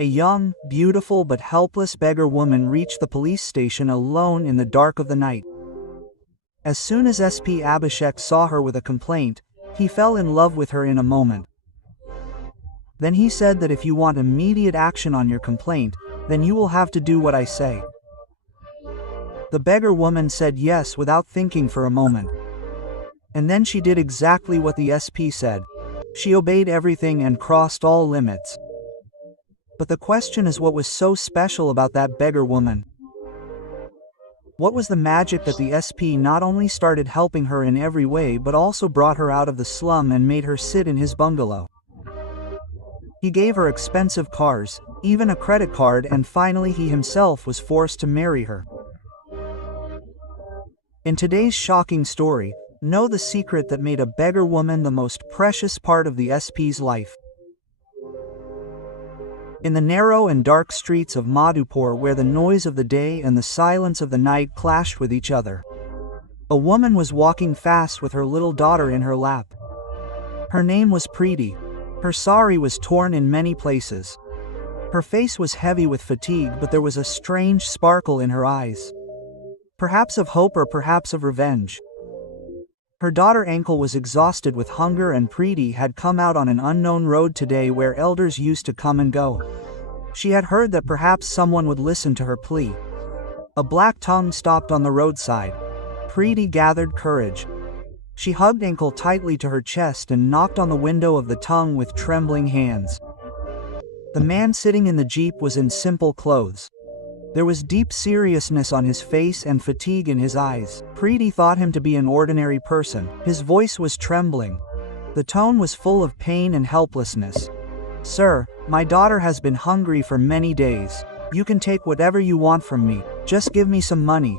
A young, beautiful but helpless beggar woman reached the police station alone in the dark of the night. As soon as SP Abhishek saw her with a complaint, he fell in love with her in a moment. Then he said that if you want immediate action on your complaint, then you will have to do what I say. The beggar woman said yes without thinking for a moment. And then she did exactly what the SP said. She obeyed everything and crossed all limits. But the question is, what was so special about that beggar woman? What was the magic that the SP not only started helping her in every way but also brought her out of the slum and made her sit in his bungalow? He gave her expensive cars, even a credit card, and finally he himself was forced to marry her. In today's shocking story, know the secret that made a beggar woman the most precious part of the SP's life. In the narrow and dark streets of Madhupur, where the noise of the day and the silence of the night clashed with each other, a woman was walking fast with her little daughter in her lap. Her name was Preeti. Her sari was torn in many places. Her face was heavy with fatigue, but there was a strange sparkle in her eyes. Perhaps of hope or perhaps of revenge. Her daughter Ankle was exhausted with hunger, and Preeti had come out on an unknown road today where elders used to come and go. She had heard that perhaps someone would listen to her plea. A black tongue stopped on the roadside. Preeti gathered courage. She hugged Ankle tightly to her chest and knocked on the window of the tongue with trembling hands. The man sitting in the jeep was in simple clothes. There was deep seriousness on his face and fatigue in his eyes. Preeti thought him to be an ordinary person. His voice was trembling. The tone was full of pain and helplessness. "Sir, my daughter has been hungry for many days. You can take whatever you want from me. Just give me some money."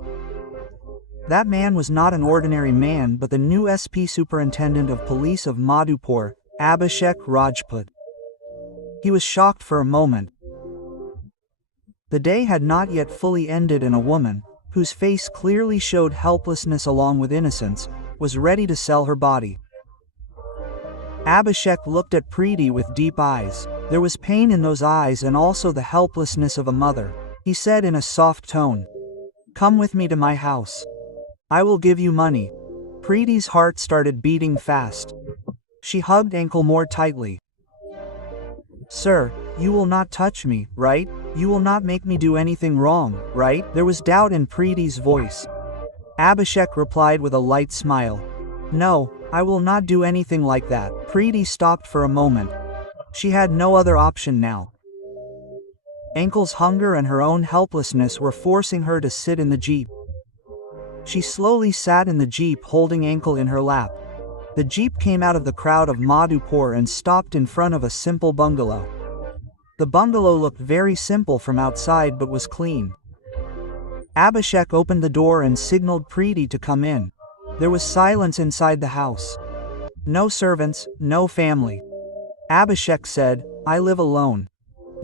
That man was not an ordinary man but the new SP Superintendent of Police of Madhupur, Abhishek Rajput. He was shocked for a moment. The day had not yet fully ended, and a woman, whose face clearly showed helplessness along with innocence, was ready to sell her body. Abhishek looked at Preeti with deep eyes. There was pain in those eyes and also the helplessness of a mother. He said in a soft tone, "Come with me to my house. I will give you money." Preeti's heart started beating fast. She hugged Ankle more tightly. "Sir, you will not touch me, right? You will not make me do anything wrong, right?" There was doubt in Preeti's voice. Abhishek replied with a light smile. "No, I will not do anything like that." Preeti stopped for a moment. She had no other option now. Ankle's hunger and her own helplessness were forcing her to sit in the jeep. She slowly sat in the jeep holding Ankle in her lap. The jeep came out of the crowd of Madhupur and stopped in front of a simple bungalow. The bungalow looked very simple from outside but was clean. Abhishek opened the door and signaled Preeti to come in. There was silence inside the house. No servants, no family. Abhishek said, "I live alone.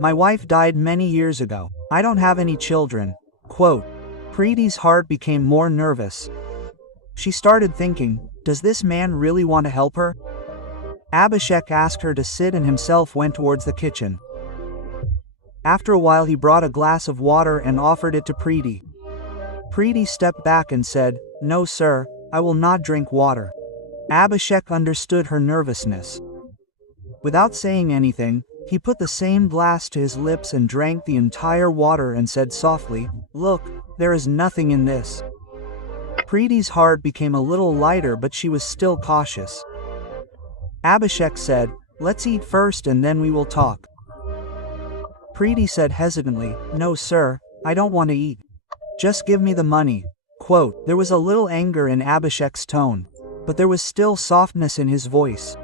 My wife died many years ago. I don't have any children." Quote. Preeti's heart became more nervous. She started thinking, does this man really want to help her? Abhishek asked her to sit and himself went towards the kitchen. After a while he brought a glass of water and offered it to Preeti. Preeti stepped back and said, "No sir, I will not drink water." Abhishek understood her nervousness. Without saying anything, he put the same glass to his lips and drank the entire water and said softly, "Look, there is nothing in this." Preeti's heart became a little lighter but she was still cautious. Abhishek said, "Let's eat first and then we will talk." Preeti said hesitantly, "No sir, I don't want to eat. Just give me the money." Quote. There was a little anger in Abhishek's tone, but there was still softness in his voice.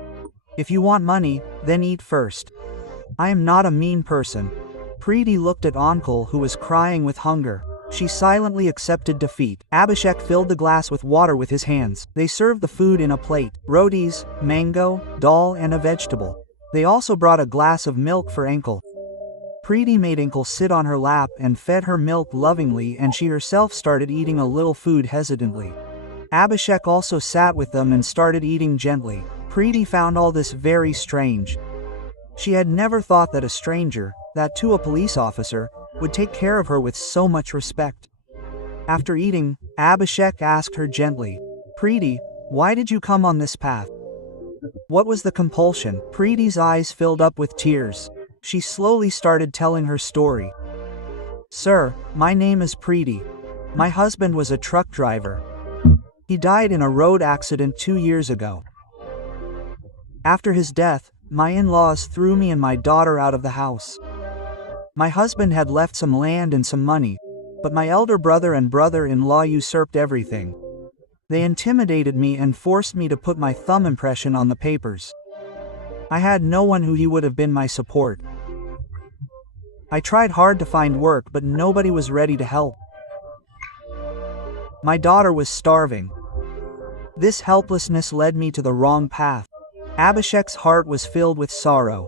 "If you want money, then eat first. I am not a mean person." Preeti looked at Ankle who was crying with hunger. She silently accepted defeat. Abhishek filled the glass with water with his hands. They served the food in a plate, rotis, mango, dal and a vegetable. They also brought a glass of milk for Ankle. Preeti made Ankle sit on her lap and fed her milk lovingly, and she herself started eating a little food hesitantly. Abhishek also sat with them and started eating gently. Preeti found all this very strange. She had never thought that a stranger, that too a police officer, would take care of her with so much respect. After eating, Abhishek asked her gently, "Preeti, why did you come on this path? What was the compulsion?" Preeti's eyes filled up with tears. She slowly started telling her story. "Sir, my name is Preeti. My husband was a truck driver. He died in a road accident 2 years ago. After his death, my in-laws threw me and my daughter out of the house. My husband had left some land and some money, but my elder brother and brother-in-law usurped everything. They intimidated me and forced me to put my thumb impression on the papers. I had no one who would have been my support. I tried hard to find work, but nobody was ready to help. My daughter was starving. This helplessness led me to the wrong path." Abhishek's heart was filled with sorrow.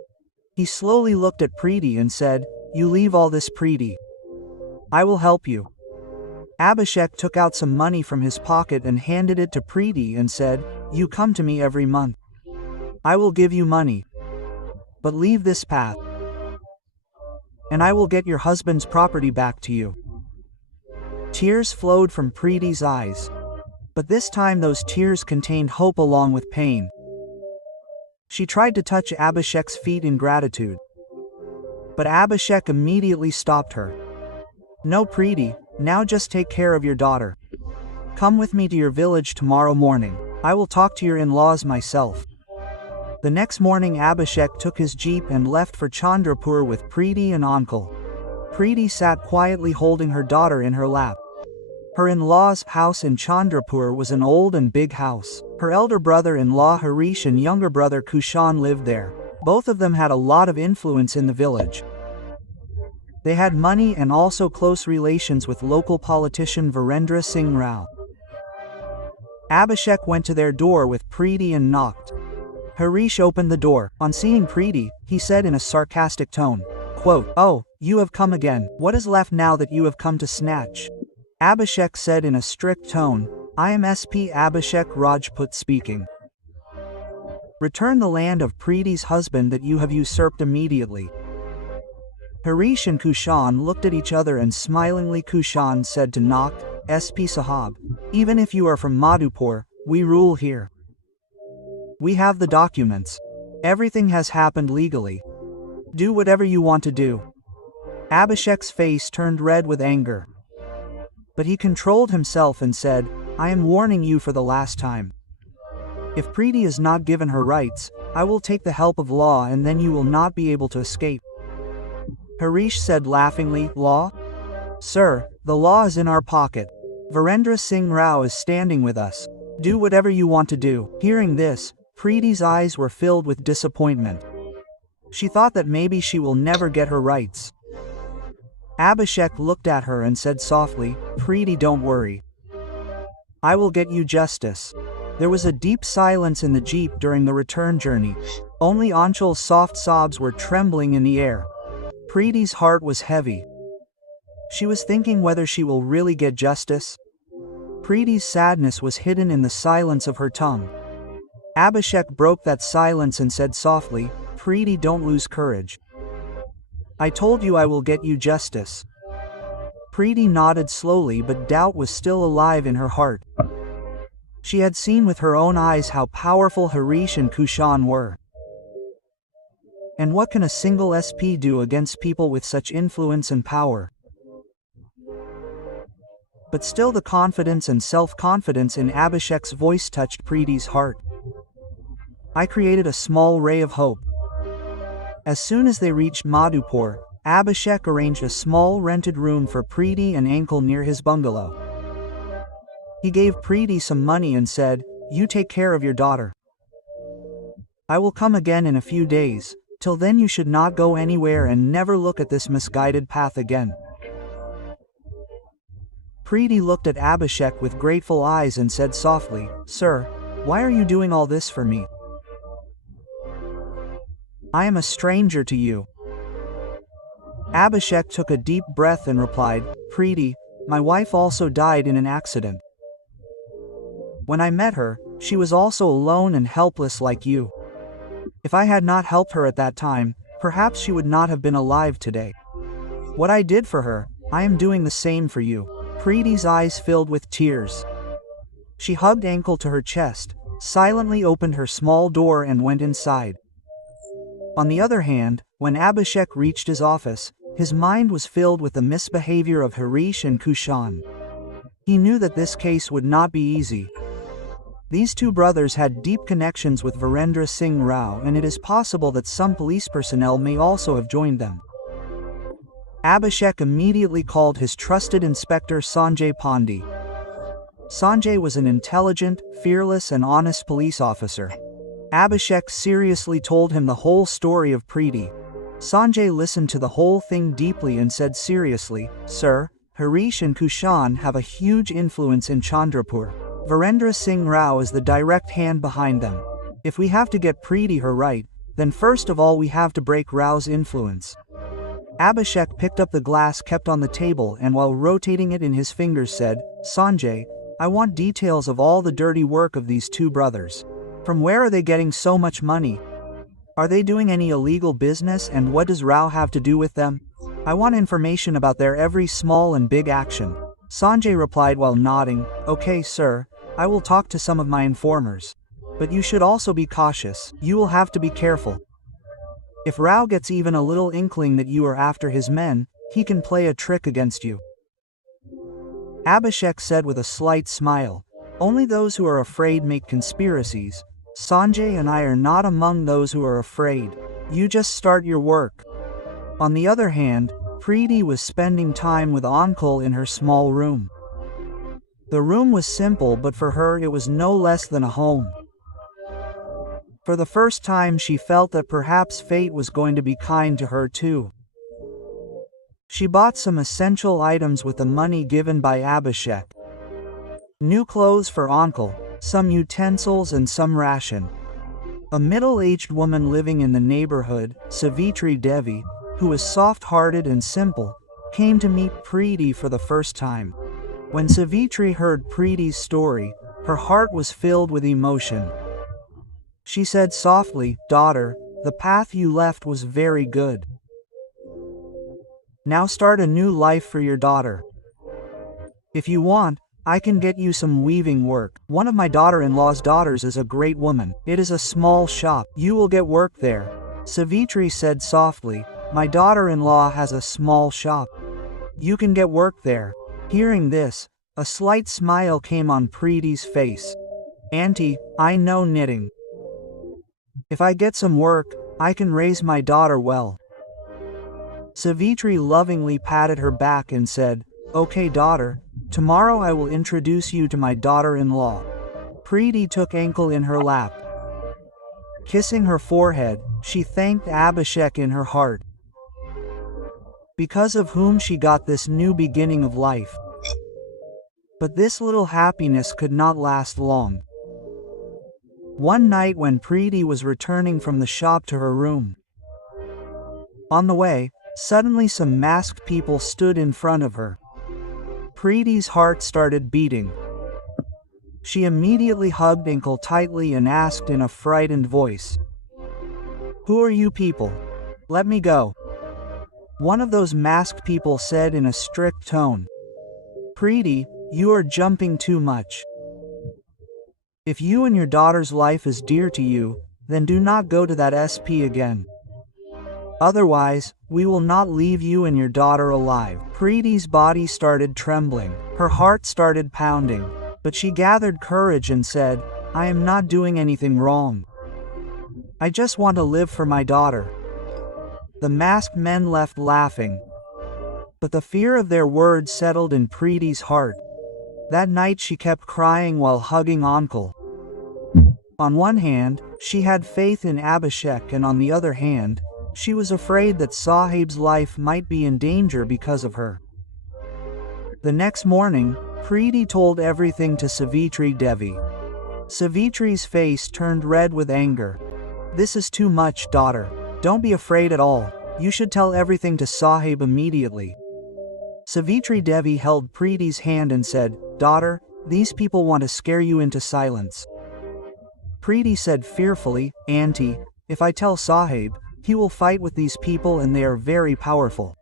He slowly looked at Preeti and said, "You leave all this, Preeti. I will help you." Abhishek took out some money from his pocket and handed it to Preeti and said, "You come to me every month. I will give you money. But leave this path, and I will get your husband's property back to you." Tears flowed from Preeti's eyes. But this time those tears contained hope along with pain. She tried to touch Abhishek's feet in gratitude. But Abhishek immediately stopped her. "No, Preeti, now just take care of your daughter. Come with me to your village tomorrow morning. I will talk to your in-laws myself." The next morning Abhishek took his jeep and left for Chandrapur with Preeti and uncle. Preeti sat quietly holding her daughter in her lap. Her in-laws' house in Chandrapur was an old and big house. Her elder brother-in-law Harish and younger brother Kushan lived there. Both of them had a lot of influence in the village. They had money and also close relations with local politician Virendra Singh Rao. Abhishek went to their door with Preeti and knocked. Harish opened the door. On seeing Preeti, he said in a sarcastic tone, quote, "Oh, you have come again. What is left now that you have come to snatch?" Abhishek said in a strict tone, "I am SP Abhishek Rajput speaking. Return the land of Preeti's husband that you have usurped immediately." Harish and Kushan looked at each other and smilingly Kushan said to Nak, "SP Sahab, even if you are from Madhupur, we rule here. We have the documents. Everything has happened legally. Do whatever you want to do." Abhishek's face turned red with anger. But he controlled himself and said, "I am warning you for the last time. If Preeti is not given her rights, I will take the help of law and then you will not be able to escape." Harish said laughingly, "Law? Sir, the law is in our pocket. Virendra Singh Rao is standing with us. Do whatever you want to do." Hearing this, Preeti's eyes were filled with disappointment. She thought that maybe she will never get her rights. Abhishek looked at her and said softly, "Preeti, don't worry. I will get you justice." There was a deep silence in the jeep during the return journey. Only Anchal's soft sobs were trembling in the air. Preeti's heart was heavy. She was thinking whether she will really get justice. Preeti's sadness was hidden in the silence of her tongue. Abhishek broke that silence and said softly, "Preeti, don't lose courage. I told you I will get you justice." Preeti nodded slowly, but doubt was still alive in her heart. She had seen with her own eyes how powerful Harish and Kushan were. And what can a single SP do against people with such influence and power? But still the confidence and self-confidence in Abhishek's voice touched Preeti's heart. "I created a small ray of hope." As soon as they reached Madhupur, Abhishek arranged a small rented room for Preeti and Ankle near his bungalow. He gave Preeti some money and said, "You take care of your daughter. I will come again in a few days. Till then you should not go anywhere and never look at this misguided path again." Preeti looked at Abhishek with grateful eyes and said softly, "Sir, why are you doing all this for me? I am a stranger to you." Abhishek took a deep breath and replied, "Preeti, my wife also died in an accident. When I met her, she was also alone and helpless like you. If I had not helped her at that time, perhaps she would not have been alive today. What I did for her, I am doing the same for you. Preeti's eyes filled with tears. She hugged Ankle to her chest, silently opened her small door and went inside. On the other hand, when Abhishek reached his office, his mind was filled with the misbehavior of Harish and Kushan. He knew that this case would not be easy. These two brothers had deep connections with Virendra Singh Rao, and it is possible that some police personnel may also have joined them. Abhishek immediately called his trusted inspector Sanjay Pandey. Sanjay was an intelligent, fearless and honest police officer. Abhishek seriously told him the whole story of Preeti. Sanjay listened to the whole thing deeply and said seriously, "Sir, Harish and Kushan have a huge influence in Chandrapur. Virendra Singh Rao is the direct hand behind them. If we have to get Preeti her right, then first of all we have to break Rao's influence." Abhishek picked up the glass kept on the table and while rotating it in his fingers said, "Sanjay, I want details of all the dirty work of these two brothers. From where are they getting so much money? Are they doing any illegal business and what does Rao have to do with them? I want information about their every small and big action." Sanjay replied while nodding, "Okay sir, I will talk to some of my informers. But you should also be cautious, you will have to be careful. If Rao gets even a little inkling that you are after his men, he can play a trick against you." Abhishek said with a slight smile, "Only those who are afraid make conspiracies. Sanjay and I are not among those who are afraid. You just start your work." On the other hand, Preeti was spending time with Ankle in her small room. The room was simple, but for her it was no less than a home. For the first time she felt that perhaps fate was going to be kind to her too. She bought some essential items with the money given by Abhishek. New clothes for Ankle, some utensils and some ration. A middle-aged woman living in the neighborhood, Savitri Devi, who was soft-hearted and simple, came to meet Preeti for the first time. When Savitri heard Preeti's story, her heart was filled with emotion. She said softly, "Daughter, the path you left was very good. Now start a new life for your daughter. If you want, I can get you some weaving work. One of my daughter-in-law's daughters is a great woman. It is a small shop. You will get work there." Savitri said softly, "My daughter-in-law has a small shop. You can get work there." Hearing this, a slight smile came on Preeti's face. "Auntie, I know knitting. If I get some work, I can raise my daughter well." Savitri lovingly patted her back and said, "Okay daughter, tomorrow I will introduce you to my daughter-in-law." Preeti took Ankle in her lap. Kissing her forehead, she thanked Abhishek in her heart, because of whom she got this new beginning of life. But this little happiness could not last long. One night when Preeti was returning from the shop to her room, on the way, suddenly some masked people stood in front of her. Preeti's heart started beating. She immediately hugged Ankle tightly and asked in a frightened voice, "Who are you people? Let me go." One of those masked people said in a strict tone, "Preeti, you are jumping too much. If you and your daughter's life is dear to you, then do not go to that SP again. Otherwise, we will not leave you and your daughter alive." Preeti's body started trembling. Her heart started pounding. But she gathered courage and said, "I am not doing anything wrong. I just want to live for my daughter." The masked men left laughing. But the fear of their words settled in Preeti's heart. That night she kept crying while hugging Ankle. On one hand, she had faith in Abhishek, and on the other hand, she was afraid that Sahib's life might be in danger because of her. The next morning, Preeti told everything to Savitri Devi. Savitri's face turned red with anger. "This is too much, daughter. Don't be afraid at all. You should tell everything to Sahib immediately." Savitri Devi held Preeti's hand and said, "Daughter, these people want to scare you into silence." Preeti said fearfully, "Auntie, if I tell Sahib, He will fight with these people and they are very powerful.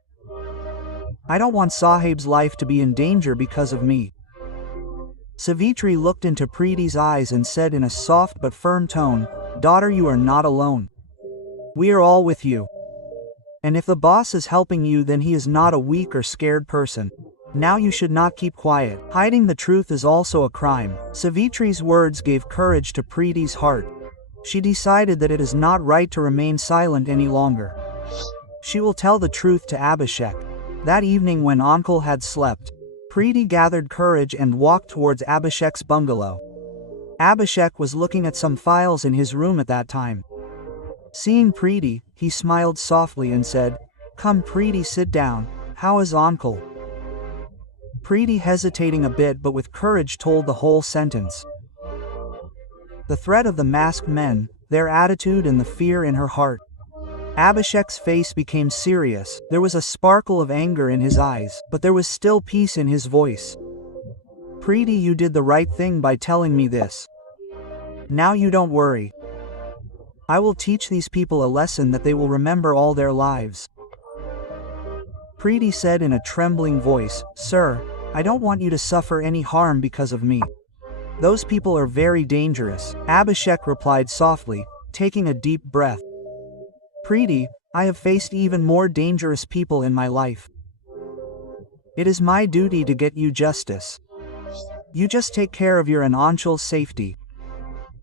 I don't want Sahib's life to be in danger because of me. Savitri looked into Preeti's eyes and said in a soft but firm tone, "Daughter, you are not alone. We are all with you. And if the boss is helping you, then he is not a weak or scared person. Now you should not keep quiet. Hiding the truth is also a crime." Savitri's words gave courage to Preeti's heart. She decided that it is not right to remain silent any longer. She will tell the truth to Abhishek. That evening when Uncle had slept, Preeti gathered courage and walked towards Abhishek's bungalow. Abhishek was looking at some files in his room at that time. Seeing Preeti, he smiled softly and said, "Come Preeti, sit down. How is Uncle?" Preeti, hesitating a bit but with courage, told the whole sentence. The threat of the masked men, their attitude and the fear in her heart. Abhishek's face became serious. There was a sparkle of anger in his eyes, but there was still peace in his voice. "Preeti, you did the right thing by telling me this. Now you don't worry. I will teach these people a lesson that they will remember all their lives." Preeti said in a trembling voice, "Sir, I don't want you to suffer any harm because of me. Those people are very dangerous." Abhishek replied softly, taking a deep breath. "Preeti, I have faced even more dangerous people in my life. It is my duty to get you justice. You just take care of your and Anchal's safety.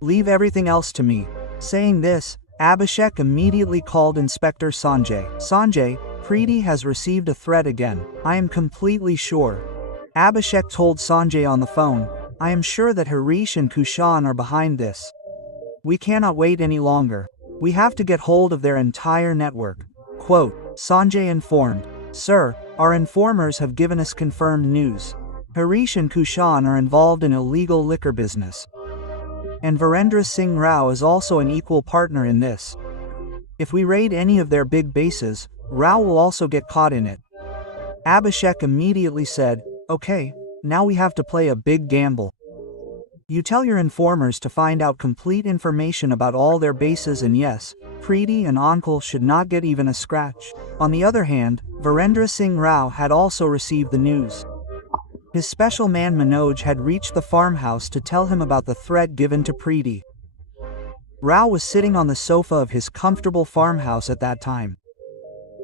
Leave everything else to me." Saying this, Abhishek immediately called Inspector Sanjay. "Sanjay, Preeti has received a threat again. I am completely sure." Abhishek told Sanjay on the phone, "I am sure that Harish and Kushan are behind this. We cannot wait any longer. We have to get hold of their entire network." Quote, Sanjay informed, "Sir, our informers have given us confirmed news. Harish and Kushan are involved in illegal liquor business. And Virendra Singh Rao is also an equal partner in this. If we raid any of their big bases, Rao will also get caught in it." Abhishek immediately said, "Okay, now we have to play a big gamble. You tell your informers to find out complete information about all their bases, and yes, Preeti and Uncle should not get even a scratch." On the other hand, Virendra Singh Rao had also received the news. His special man Manoj had reached the farmhouse to tell him about the threat given to Preeti. Rao was sitting on the sofa of his comfortable farmhouse at that time.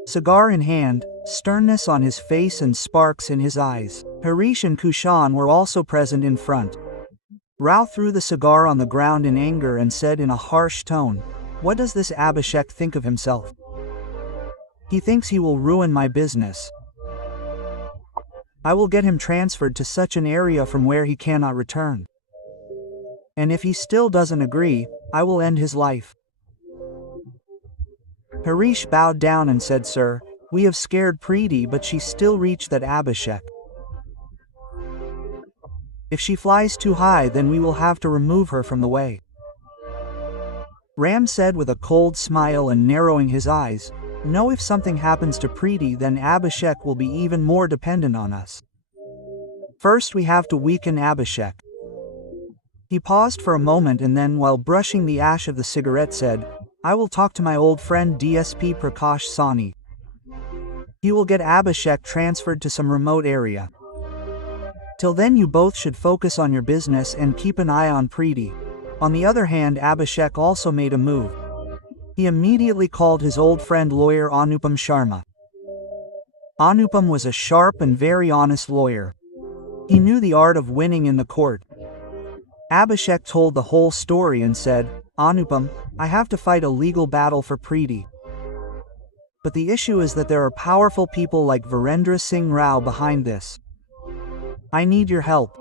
Cigar in hand, sternness on his face and sparks in his eyes. Harish and Kushan were also present in front. Rao threw the cigar on the ground in anger and said in a harsh tone, "What does this Abhishek think of himself? He thinks he will ruin my business. I will get him transferred to such an area from where he cannot return. And if he still doesn't agree, I will end his life." Harish bowed down and said, "Sir, we have scared Preeti, but she still reached that Abhishek. If she flies too high, then we will have to remove her from the way." Ram said with a cold smile and narrowing his eyes, "No, if something happens to Preeti, then Abhishek will be even more dependent on us. First we have to weaken Abhishek." He paused for a moment and then, while brushing the ash of the cigarette, said, "I will talk to my old friend DSP Prakash Sani. He will get Abhishek transferred to some remote area. Till then you both should focus on your business and keep an eye on Preeti." On the other hand, Abhishek also made a move. He immediately called his old friend lawyer Anupam Sharma. Anupam was a sharp and very honest lawyer. He knew the art of winning in the court. Abhishek told the whole story and said, "Anupam, I have to fight a legal battle for Preeti. But the issue is that there are powerful people like Virendra Singh Rao behind this. I need your help."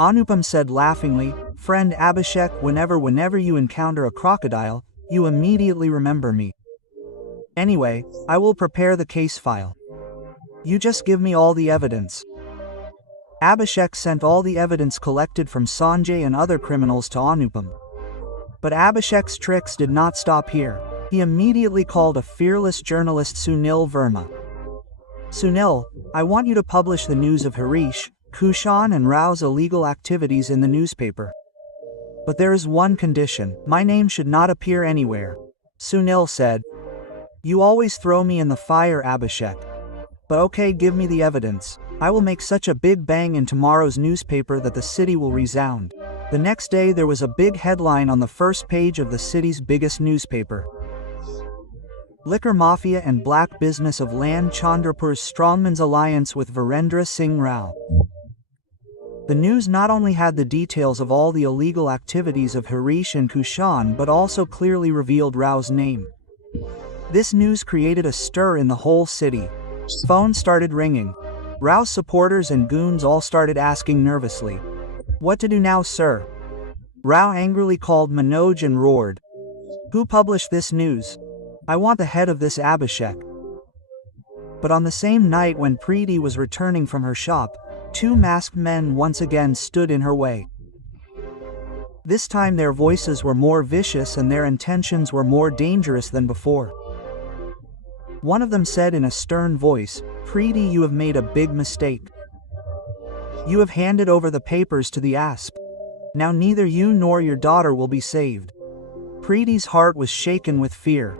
Anupam said laughingly, "Friend Abhishek, whenever you encounter a crocodile, you immediately remember me. Anyway, I will prepare the case file. You just give me all the evidence." Abhishek sent all the evidence collected from Sanjay and other criminals to Anupam. But Abhishek's tricks did not stop here. He immediately called a fearless journalist, Sunil Verma. "Sunil, I want you to publish the news of Harish, Kushan and Rao's illegal activities in the newspaper. But there is one condition. My name should not appear anywhere." Sunil said, You always throw me in the fire, Abhishek. But okay, give me the evidence. I will make such a big bang in tomorrow's newspaper that the city will resound. The next day there was a big headline on the first page of the city's biggest newspaper. Liquor Mafia and Black Business of Land Chandrapur's Strongman's Alliance with Virendra Singh Rao. The news not only had the details of all the illegal activities of Harish and Kushan but also clearly revealed Rao's name. This news created a stir in the whole city. Phones started ringing. Rao's supporters and goons all started asking nervously, "What to do now, sir?" Rao angrily called Manoj and roared, "Who published this news? I want the head of this Abhishek." But on the same night when Preeti was returning from her shop, two masked men once again stood in her way. This time their voices were more vicious and their intentions were more dangerous than before. One of them said in a stern voice, "Preeti, you have made a big mistake. You have handed over the papers to the ASP. Now neither you nor your daughter will be saved." Preeti's heart was shaken with fear.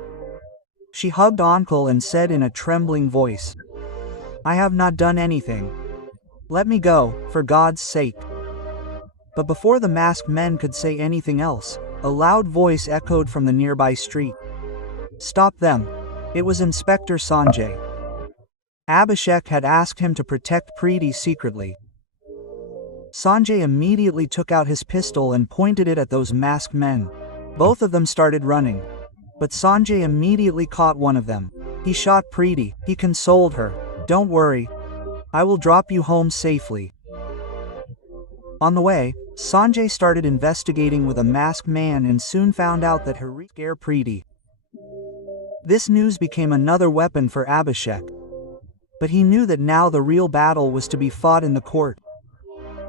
She hugged Uncle and said in a trembling voice, "I have not done anything. Let me go, for God's sake." But before the masked men could say anything else, a loud voice echoed from the nearby street. "Stop them." It was Inspector Sanjay. Abhishek had asked him to protect Preeti secretly. Sanjay immediately took out his pistol and pointed it at those masked men. Both of them started running. But Sanjay immediately caught one of them. He shot Preeti. He consoled her, "Don't worry. I will drop you home safely." On the way, Sanjay started investigating with a masked man and soon found out that Harish scared Preeti. This news became another weapon for Abhishek. But he knew that now the real battle was to be fought in the court.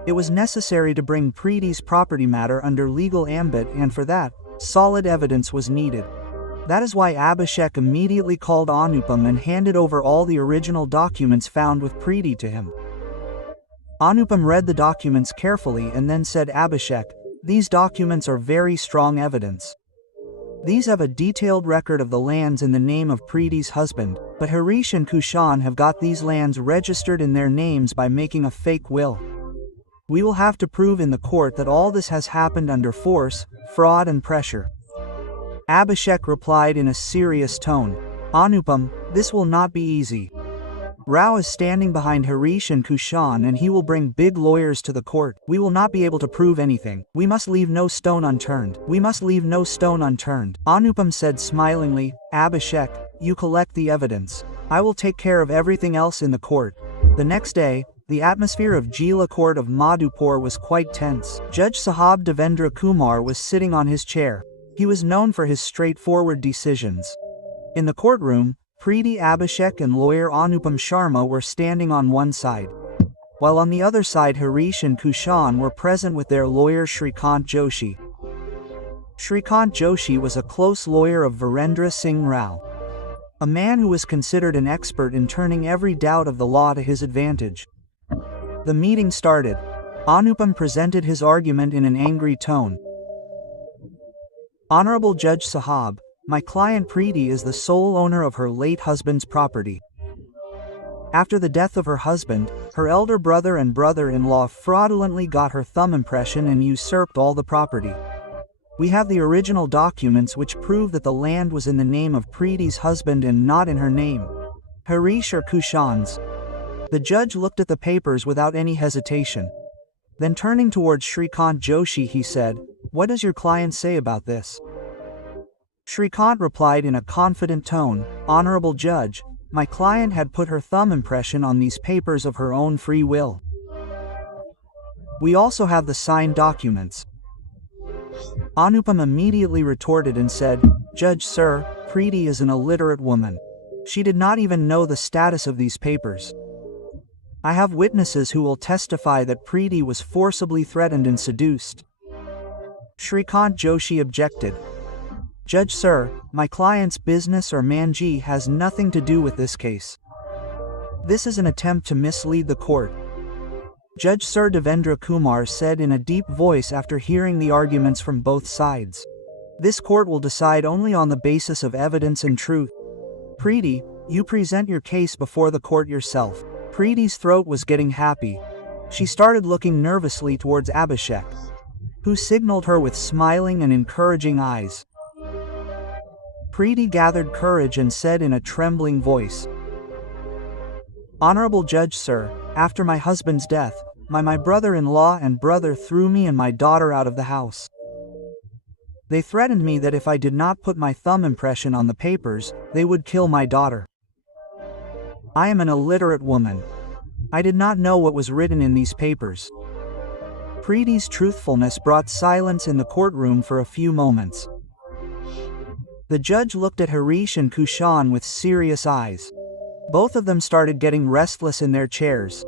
It was necessary to bring Preeti's property matter under legal ambit, and for that, solid evidence was needed. That is why Abhishek immediately called Anupam and handed over all the original documents found with Preeti to him. Anupam read the documents carefully and then said, "Abhishek, these documents are very strong evidence. These have a detailed record of the lands in the name of Preeti's husband, but Harish and Kushan have got these lands registered in their names by making a fake will. We will have to prove in the court that all this has happened under force, fraud and pressure." Abhishek replied in a serious tone, "Anupam, this will not be easy. Rao is standing behind Harish and Kushan and he will bring big lawyers to the court. We will not be able to prove anything. We must leave no stone unturned. We must leave no stone unturned." Anupam said smilingly, "Abhishek, you collect the evidence. I will take care of everything else in the court." The next day, the atmosphere of Jila Court of Madhupur was quite tense. Judge Sahab Devendra Kumar was sitting on his chair. He was known for his straightforward decisions. In the courtroom, Preeti, Abhishek and lawyer Anupam Sharma were standing on one side, while on the other side Harish and Kushan were present with their lawyer Shrikant Joshi. Shrikant Joshi was a close lawyer of Virendra Singh Rao, a man who was considered an expert in turning every doubt of the law to his advantage. The meeting started. Anupam presented his argument in an angry tone. "Honorable Judge Sahab, my client Preeti is the sole owner of her late husband's property. After the death of her husband, her elder brother and brother-in-law fraudulently got her thumb impression and usurped all the property. We have the original documents which prove that the land was in the name of Preeti's husband and not in her name, Harish or Kushan's." The judge looked at the papers without any hesitation. Then turning towards Shrikant Joshi he said, "What does your client say about this?" Shrikant replied in a confident tone, "Honorable Judge, my client had put her thumb impression on these papers of her own free will. We also have the signed documents." Anupam immediately retorted and said, "Judge sir, Preeti is an illiterate woman. She did not even know the status of these papers. I have witnesses who will testify that Preeti was forcibly threatened and seduced." Shrikant Joshi objected. "Judge sir, my client's business or manji has nothing to do with this case. This is an attempt to mislead the court." Judge Sir Devendra Kumar said in a deep voice after hearing the arguments from both sides, "This court will decide only on the basis of evidence and truth. Preeti, you present your case before the court yourself. Preeti's throat was getting happy. She started looking nervously towards Abhishek, who signaled her with smiling and encouraging eyes. Preeti gathered courage and said in a trembling voice, "Honorable Judge, sir, after my husband's death, my brother-in-law and brother threw me and my daughter out of the house. They threatened me that if I did not put my thumb impression on the papers, they would kill my daughter. I am an illiterate woman. I did not know what was written in these papers." Preeti's truthfulness brought silence in the courtroom for a few moments. The judge looked at Harish and Kushan with serious eyes. Both of them started getting restless in their chairs.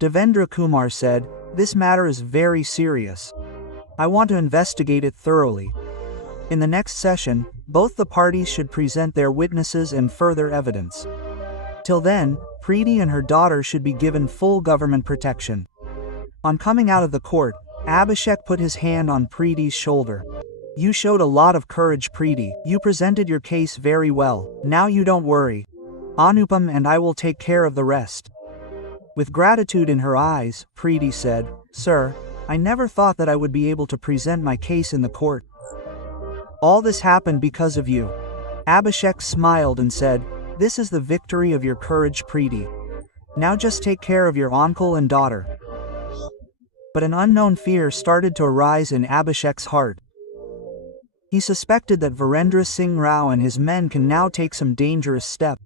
Devendra Kumar said, "This matter is very serious. I want to investigate it thoroughly. In the next session, both the parties should present their witnesses and further evidence. Till then, Preeti and her daughter should be given full government protection." On coming out of the court, Abhishek put his hand on Preeti's shoulder. "You showed a lot of courage, Preeti. You presented your case very well. Now you don't worry. Anupam and I will take care of the rest." With gratitude in her eyes, Preeti said, "Sir, I never thought that I would be able to present my case in the court. All this happened because of you." Abhishek smiled and said, "This is the victory of your courage, Preeti. Now just take care of your uncle and daughter." But an unknown fear started to arise in Abhishek's heart. He suspected that Virendra Singh Rao and his men can now take some dangerous step.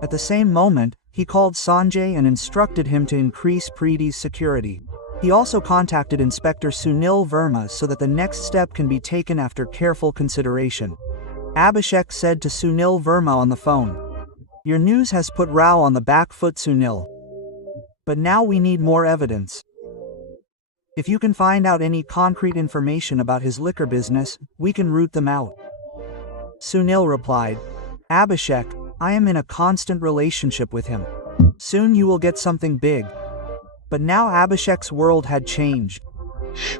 At the same moment, he called Sanjay and instructed him to increase Preeti's security. He also contacted Inspector Sunil Verma so that the next step can be taken after careful consideration. Abhishek said to Sunil Verma on the phone, "Your news has put Rao on the back foot, Sunil. But now we need more evidence. If you can find out any concrete information about his liquor business, we can root them out." Sunil replied, "Abhishek, I am in a constant relationship with him. Soon you will get something big." But now Abhishek's world had changed.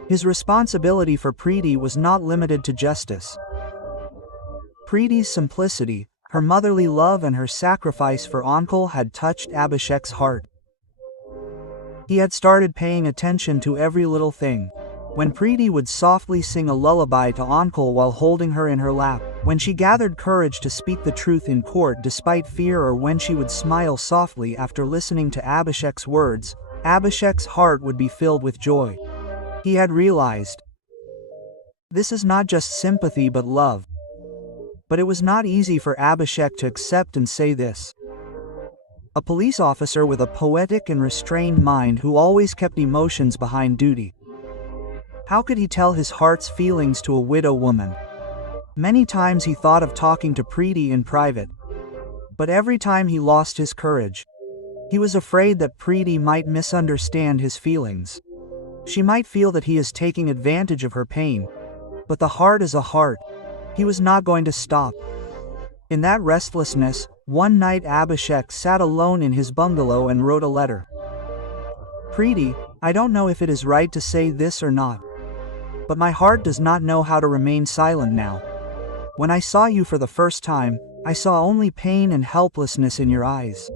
His responsibility for Preeti was not limited to justice. Preeti's simplicity, her motherly love and her sacrifice for uncle had touched Abhishek's heart. He had started paying attention to every little thing. When Preeti would softly sing a lullaby to uncle while holding her in her lap, when she gathered courage to speak the truth in court despite fear, or when she would smile softly after listening to Abhishek's words, Abhishek's heart would be filled with joy. He had realized, this is not just sympathy but love. But it was not easy for Abhishek to accept and say this. A police officer with a poetic and restrained mind who always kept emotions behind duty. How could he tell his heart's feelings to a widow woman? Many times he thought of talking to Preeti in private. But every time he lost his courage. He was afraid that Preeti might misunderstand his feelings. She might feel that he is taking advantage of her pain. But the heart is a heart. He was not going to stop. In that restlessness, one night Abhishek sat alone in his bungalow and wrote a letter. "Preeti, I don't know if it is right to say this or not. But my heart does not know how to remain silent now. When I saw you for the first time, I saw only pain and helplessness in your eyes.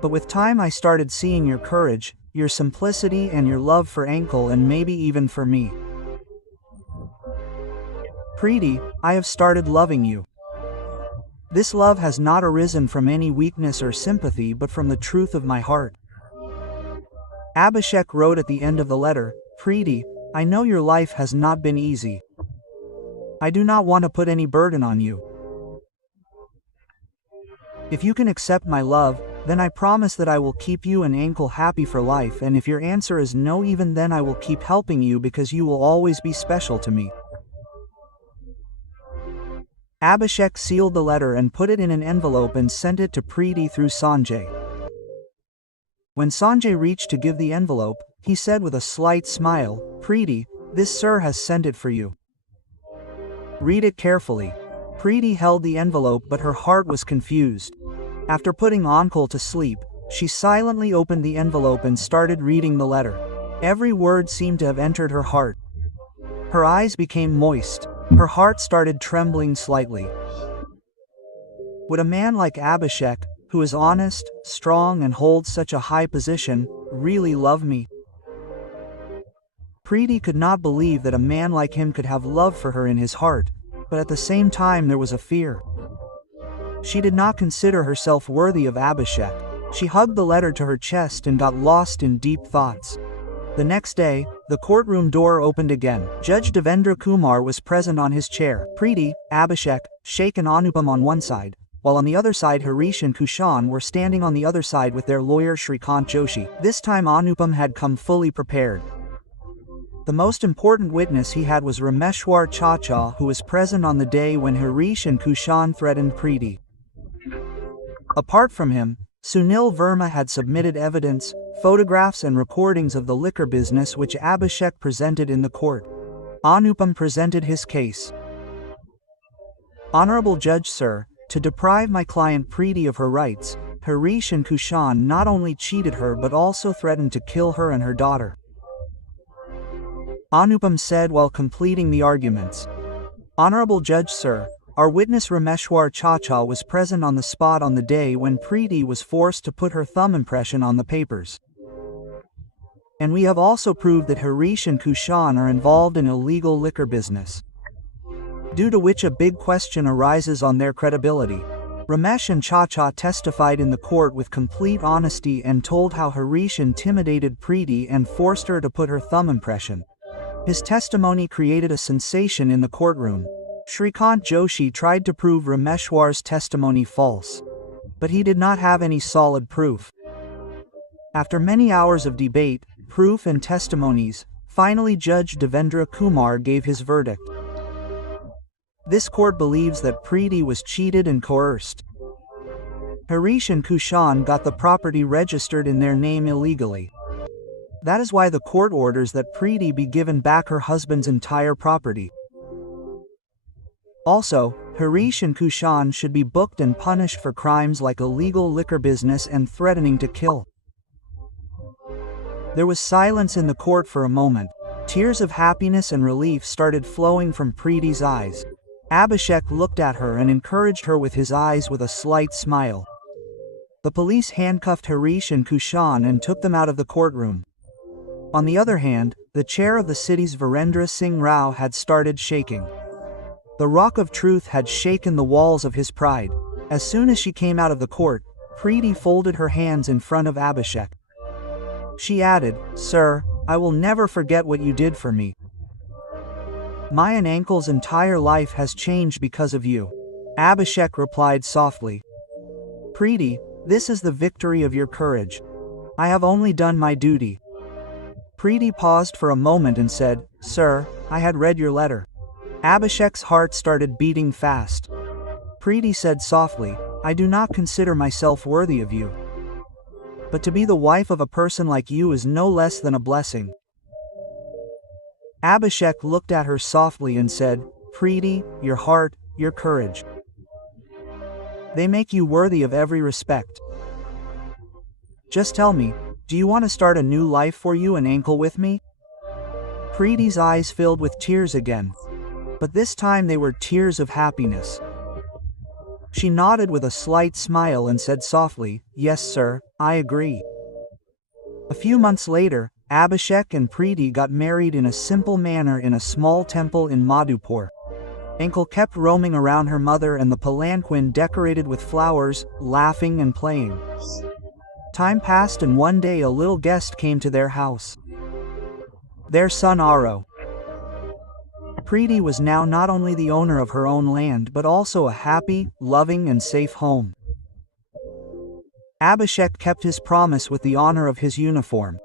But with time I started seeing your courage, your simplicity and your love for uncle and maybe even for me. Preeti, I have started loving you. This love has not arisen from any weakness or sympathy but from the truth of my heart." Abhishek wrote at the end of the letter, "Preeti, I know your life has not been easy. I do not want to put any burden on you. If you can accept my love, then I promise that I will keep you and uncle happy for life, and if your answer is no, even then I will keep helping you because you will always be special to me." Abhishek sealed the letter and put it in an envelope and sent it to Preeti through Sanjay. When Sanjay reached to give the envelope, he said with a slight smile, "Preeti, this sir has sent it for you. Read it carefully." Preeti held the envelope but her heart was confused. After putting uncle to sleep, she silently opened the envelope and started reading the letter. Every word seemed to have entered her heart. Her eyes became moist. Her heart started trembling slightly. Would a man like Abhishek, who is honest, strong and holds such a high position, really love me? Preeti could not believe that a man like him could have love for her in his heart, but at the same time there was a fear. She did not consider herself worthy of Abhishek. She hugged the letter to her chest and got lost in deep thoughts. The next day, the courtroom door opened again. Judge Devendra Kumar was present on his chair. Preeti, Abhishek, Sheikh and Anupam on one side, while on the other side Harish and Kushan were standing on the other side with their lawyer Shrikant Joshi. This time Anupam had come fully prepared. The most important witness he had was Rameshwar Chacha, who was present on the day when Harish and Kushan threatened Preeti. Apart from him, Sunil Verma had submitted evidence, photographs and recordings of the liquor business which Abhishek presented in the court. Anupam presented his case. Honorable Judge Sir, to deprive my client Preeti of her rights, Harish and Kushan not only cheated her but also threatened to kill her and her daughter. Anupam said while completing the arguments. Honorable Judge Sir, our witness Rameshwar Chacha was present on the spot on the day when Preeti was forced to put her thumb impression on the papers. And we have also proved that Harish and Kushan are involved in illegal liquor business, due to which a big question arises on their credibility. Ramesh and Chacha testified in the court with complete honesty and told how Harish intimidated Preeti and forced her to put her thumb impression. His testimony created a sensation in the courtroom. Shrikant Joshi tried to prove Rameshwar's testimony false, but he did not have any solid proof. After many hours of debate, proof and testimonies, finally Judge Devendra Kumar gave his verdict. This court believes that Preeti was cheated and coerced. Harish and Kushan got the property registered in their name illegally. That is why the court orders that Preeti be given back her husband's entire property. Also, Harish and Kushan should be booked and punished for crimes like illegal liquor business and threatening to kill. There was silence in the court for a moment. Tears of happiness and relief started flowing from Preeti's eyes. Abhishek looked at her and encouraged her with his eyes with a slight smile. The police handcuffed Harish and Kushan and took them out of the courtroom. On the other hand, the chair of the city's Virendra Singh Rao had started shaking. The rock of truth had shaken the walls of his pride. As soon as she came out of the court, Preeti folded her hands in front of Abhishek. She added, "Sir, I will never forget what you did for me. My and Ankle's entire life has changed because of you." Abhishek replied softly. "Preeti, this is the victory of your courage. I have only done my duty." Preeti paused for a moment and said, "Sir, I had read your letter." Abhishek's heart started beating fast. Preeti said softly, "I do not consider myself worthy of you. But to be the wife of a person like you is no less than a blessing." Abhishek looked at her softly and said, "Preeti, your heart, your courage. They make you worthy of every respect. Just tell me, do you want to start a new life for you and Ankle with me?" Preeti's eyes filled with tears again, but this time they were tears of happiness. She nodded with a slight smile and said softly, "Yes sir, I agree." A few months later, Abhishek and Preeti got married in a simple manner in a small temple in Madhupur. Ankle kept roaming around her mother and the palanquin decorated with flowers, laughing and playing. Time passed and one day a little guest came to their house. Their son Aro. Preeti was now not only the owner of her own land but also a happy, loving and safe home. Abhishek kept his promise with the honor of his uniform.